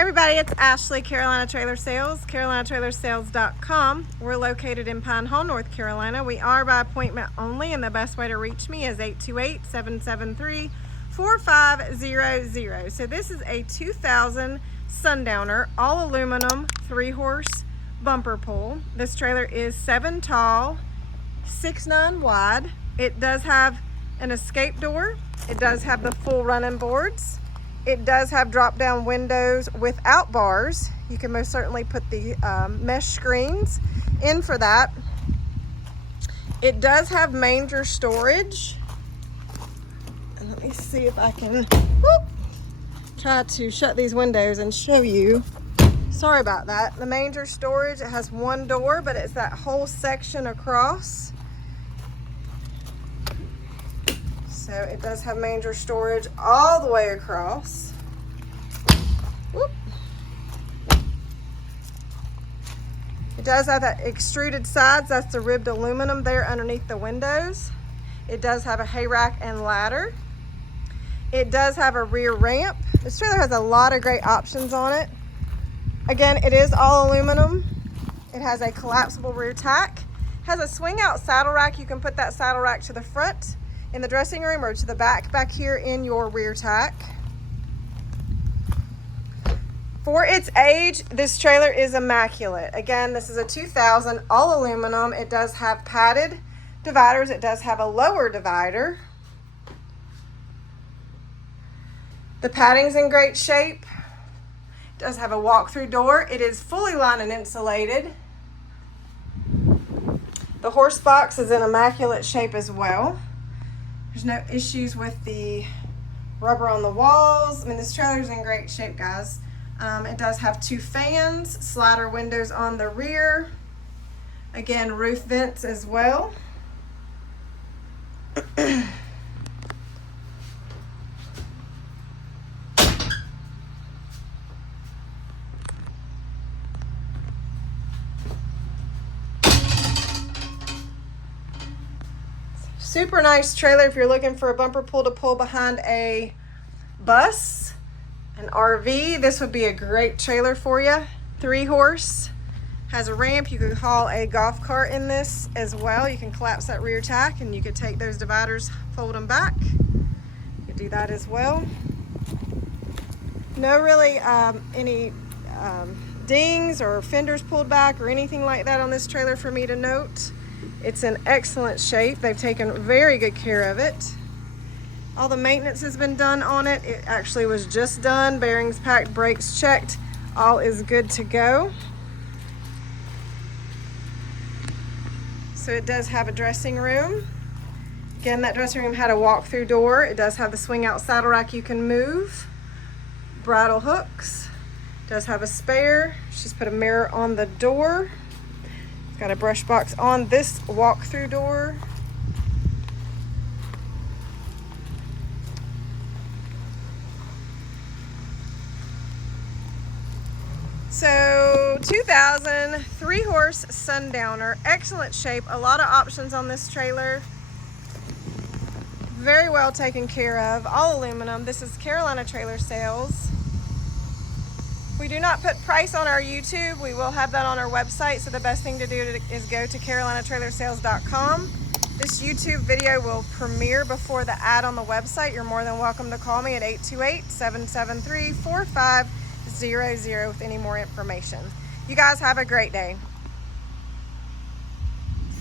Hey everybody, it's Ashley, Carolina Trailer Sales, carolinatrailersales.com. We're located in Pine Hall, North Carolina. We are by appointment only, and the best way to reach me is 828-773-4500. So this is a 2000 Sundowner, all aluminum, 3-horse bumper pull. This trailer is 7 tall, 6'9" wide. It does have an escape door. It does have the full running boards. It does have drop-down windows without bars. You can most certainly put the mesh screens in for that. It does have manger storage. And let me see if I can try to shut these windows and show you. Sorry about that. The manger storage, it has one door, but it's that whole section across. So it does have manger storage all the way across. Whoop. It does have that extruded sides. That's the ribbed aluminum there underneath the windows. It does have a hay rack and ladder. It does have a rear ramp. This trailer has a lot of great options on it. Again, it is all aluminum. It has a collapsible rear tack. It has a swing out saddle rack. You can put that saddle rack to the front in the dressing room or to the back here in your rear tack. For its age, this trailer is immaculate. Again, this is a 2000 all aluminum. It does have padded dividers. It does have a lower divider. The padding's in great shape. It does have a walk-through door. It is fully lined and insulated. The horse box is in immaculate shape as well. There's no issues with the rubber on the walls. I mean, this trailer's in great shape, guys. It does have 2 fans, slider windows on the rear. Again, roof vents as well. Super nice trailer if you're looking for a bumper pull to pull behind a bus, an RV. This would be a great trailer for you. 3-horse, has a ramp. You could haul a golf cart in this as well. You can collapse that rear tack and you could take those dividers, fold them back. You could do that as well. No really any dings or fenders pulled back or anything like that on this trailer for me to note. It's in excellent shape. They've taken very good care of it. All the maintenance has been done on it. It actually was just done. Bearings packed, brakes checked. All is good to go. So it does have a dressing room. Again, that dressing room had a walk-through door. It does have the swing out saddle rack you can move. Bridle hooks. It does have a spare. She's put a mirror on the door. Got a brush box on this walk-through door. So 2000 3-horse Sundowner, excellent shape, a lot of options on this trailer. Very well taken care of, all aluminum. This is Carolina Trailer Sales. We do not put price on our YouTube. We will have that on our website. So the best thing to do is go to carolinatrailersales.com. This YouTube video will premiere before the ad on the website. You're more than welcome to call me at 828-773-4500 with any more information. You guys have a great day.